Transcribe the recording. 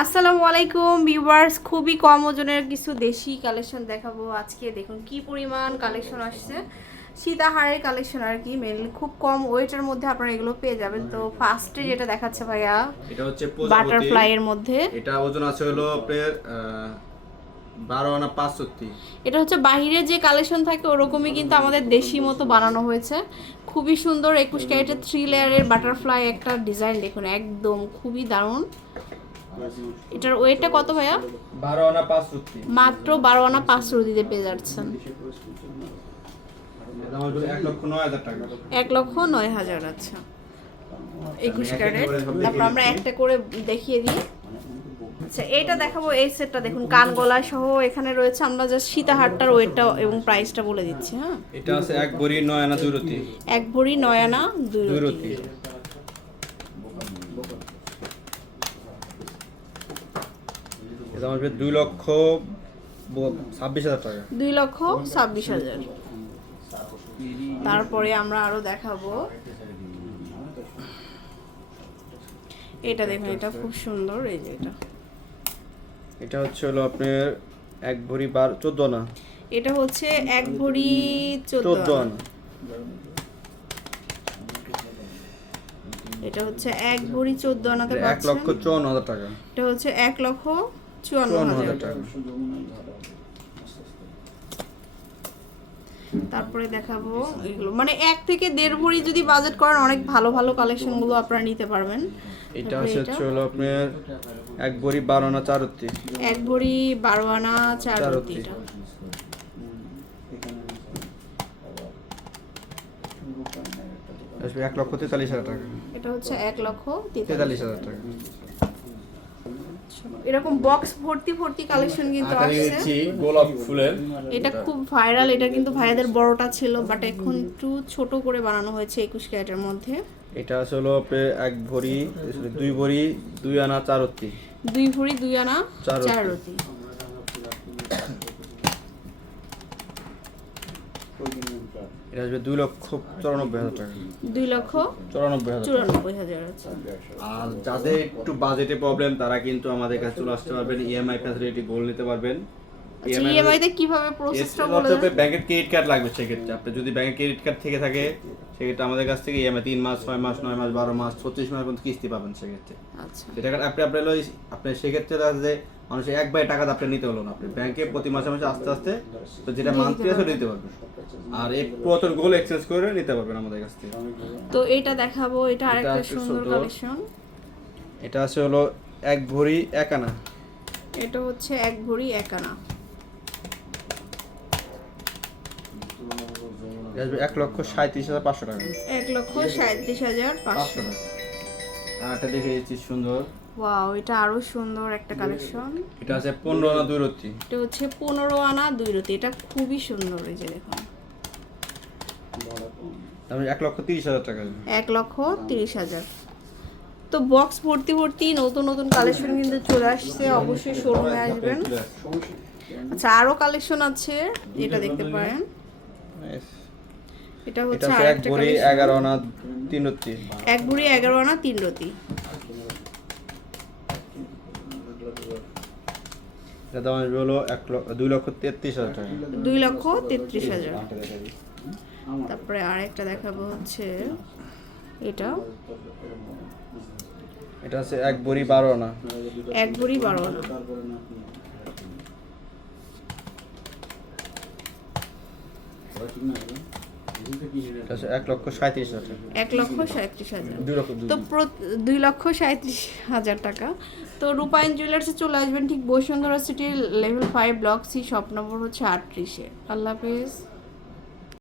আসসালামু আলাইকুম ভিউয়ার্স খুবই কম ওজনের কিছু দেশি কালেকশন দেখাবো আজকে। দেখুন কি পরিমাণ কালেকশন আসছে। সীতাহারের কালেকশন আর কি মেনলি খুব কম ওয়েটের মধ্যে আপনারা এগুলো পেয়ে যাবেন। তো ফার্স্টে যেটা দেখাচ্ছে ভাইয়া এটা হচ্ছে বাটারফ্লাই এর মধ্যে। এটা ওজন আছে হলো আপনার বারো আনা পাঁচ সত্যি এটা হচ্ছে বাইরে যে কালেকশন থাকে ওরকমই কিন্তু আমাদের দেশি মতো বানানো হয়েছে। খুবই সুন্দর একুশ ক্যারেটের থ্রি লেয়ারের বাটারফ্লাই একটা ডিজাইন দেখুন। একদম খুবই দারুণ। এটার ওয়েটটা কত ভাইয়া? বারো আনা পাঁচ সত্যি মাত্র বারো আনা পাঁচশো দিতে পেয়ে যাচ্ছেন। এক লক্ষ নয় হাজার আচ্ছা। একুশ ক্যারেট। তারপর আমরা একটা করে দেখিয়ে দিই। আচ্ছা এইটা দেখাবো এই সেটটা। দেখুন কান গলা সহ এখানে রয়েছে। আমরা জাস্ট সীতাহারটার ওয়েটটা এবং প্রাইসটা বলে দিচ্ছি হ্যাঁ? এটা আছে এক ভরি নয় আনা দুই রতি এক ভরি নয় আনা দুই রতি রতি এটা আমার দুই লক্ষ ছাব্বিশ হাজার টাকা। দুই লক্ষ ছাব্বিশ হাজার। তারপরে আমরা আরও দেখাবো। এটা দেখুন এটা খুব সুন্দর এই যে এটা। এটা হচ্ছে হলো আপনার এক ভরি বার চোদ্দ আনা। এটা হচ্ছে এক ভরি চোদ্দ আনা। এটা হচ্ছে এক ভরি চোদ্দ আনাতে এক লক্ষ চুয়ান্ন হাজার টাকা। এটা হচ্ছে এক লক্ষ চুয়ান্ন হাজার টাকা। তারপরে দেখাবো এগুলো। মানে এক থেকে দেড় ভরি যদি বাজেট করেন অনেক ভালো ভালো কালেকশনগুলো আপনারা নিতে পারবেন। এটা? হচ্ছে হলো আপনার এক ভরি বারো আনা চারতি এক ভরি বারো আনা চার চার রতি রতি। এটা। আসবে এক লক্ষ তেতাল্লিশ হাজার টাকা। এটা হচ্ছে এক লক্ষ তেতাল্লিশ হাজার টাকা। এরকম বক্স ভর্তি ভর্তি কালেকশন কিন্তু আসছে। গোলাপ ফুলের। এটা খুব ভাইরাল এটা কিন্তু ভাইয়াদের বড়টা ছিল বাট এখন একটু ছোট করে বানানো হয়েছে একুশ ক্যারেটের মধ্যে। এটা আছে হলো এক ভরি দুই ভরি দুই আনা চারতি দুই ভরি দুই আনা চার রতি। চার রতি এটা আসবে দুই লক্ষ চুরানব্বই হাজার টাকা। দুই লক্ষ চুরানব্বই হাজার। চুরানব্বই হাজার আর যাদের একটু বাজেটে প্রবলেম তারা কিন্তু আমাদের কাছে চলে আসতে পারবেন। E ইএমআই ফ্যাসিলিটি গোল নিতে পারবেন। আচ্ছা ইএমআই তে কীভাবে প্রসেসটা বলে ব্যাংকের ক্রেডিট কার্ড লাগবে সেক্ষেত্রে। আপনি যদি ব্যাংকের ক্রেডিট কার্ড থেকে থাকে সেক্ষেত্রে আমাদের কাছ থেকে ইএমআই তিন মাস ছয় মাস নয় মাস বারো মাস পঁচিশ মাস পর্যন্ত কিস্তি পাবেন সেক্ষেত্রে। আচ্ছা। সেটা আপনি আপনার হলো আপনি সেক্ষেত্রে যে মানুষের একবারে টাকা আপনি নিতে হলো না। আপনি ব্যাংকে প্রতি মাসে মাসে আস্তে আস্তে তো যেটা মান্থলি আছে দিতে পারবেন। আর এই পুরাতন গোল এক্সচেঞ্জ করে নিতে পারবেন আমাদের কাছ থেকে। তো এটা দেখাবো এটা আরেকটা সুন্দর কালেকশন এটা আছে হলো এক ভরি এক আনা। এটা হচ্ছে এক ভরি এক আনা। আসবে এক লক্ষ সাঁত্রিশ হাজার পাঁচশো টাকা। এক লক্ষ সাঁত্রিশ হাজার পাঁচশো টাকা। আর দেখে দিচ্ছি সুন্দর। ওয়াও এটা আরও সুন্দর একটা কালেকশন। এটা আছে পনেরো আনা দুই রত্তি এটা হচ্ছে পনেরো আনা দুই রতি। এটা খুবই সুন্দর এই যে দেখুন। এক লক্ষ তিরিশ হাজার টাকা। এক লক্ষ তিরিশ হাজার। তো বক্স ভর্তি ভর্তি নতুন নতুন কালেকশন কিন্তু চলে আসছে। অবশ্যই শোরুমে আসবেন। আচ্ছা আরও কালেকশন আছে এটা দেখতে পারেন। এটা হচ্ছে এক collection। এগারো আনা তিন রত্তি এক ভরি এগারো আনা তিন রতি। এটা দাম আসবে হলো এক লক্ষ দুই লক্ষ তেত্রিশ হাজার টাকা। দুই লক্ষ তেত্রিশ হাজার। তারপরে আরেকটা দেখাবো হচ্ছে এটা। এটা আছে এক ভরি বারো আনা। এক ভরি বারো আনা। আছে এক লক্ষ সাঁত্রিশ হাজার। টাকা এক লক্ষ সাঁত্রিশ হাজার। তো দুই লক্ষ সাঁত্রিশ হাজার টাকা। তো রূপায়ণ জুয়েলার্সে চলে আসবেন ঠিক বসুন্ধরা সিটির level five block C shop number হচ্ছে আটত্রিশে। আল্লাহ হাফেজ।